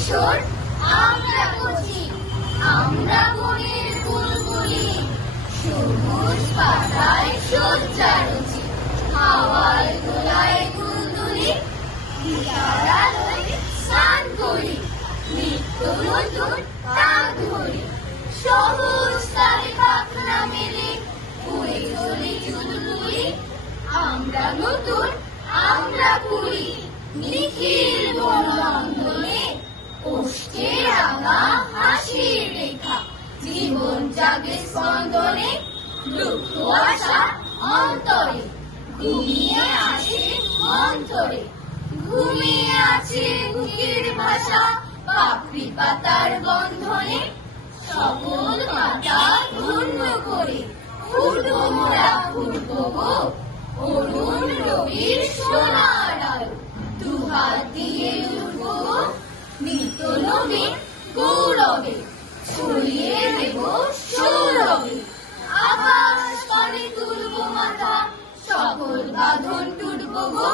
কিশোর আমরা কচি, আমরা বনের বুলবুলি, সবুজ পাতায় সজ্জা রচি, হাওয়ায় দোলায় দুলদুলি, বিকারালয় স্নান করি, নিত্য নতুন তাক ধরি, সবুজ তারে পাখনা মেলে উড়ে চলি চুলবুলি। আমরা নতুন আমরা পুরি, নিখিল বনরঙ্গনে ওষ্ঠে রাঙা হাসির রেখা, জীবন জাগে স্পন্দনে, দুঃখ আশা অন্তরে, ঘুমিয়ে আছে অন্তরে, ঘুমিয়ে আছে বুকের ভাষা, পাপড়ি পাতার বন্ধনে, সকল পাতা ধন্য করে ফুটবো মোরা ফুটবো গো, অরুণ রবির সোনার আলো, দুহাত দিয়ে উঠবো গো, নিত্য নবীন গৌরবে, ছড়িয়ে দেব সৌরভে, আকাশ পানে তুলবো মাথা, সকল বাঁধন টুটবো গো।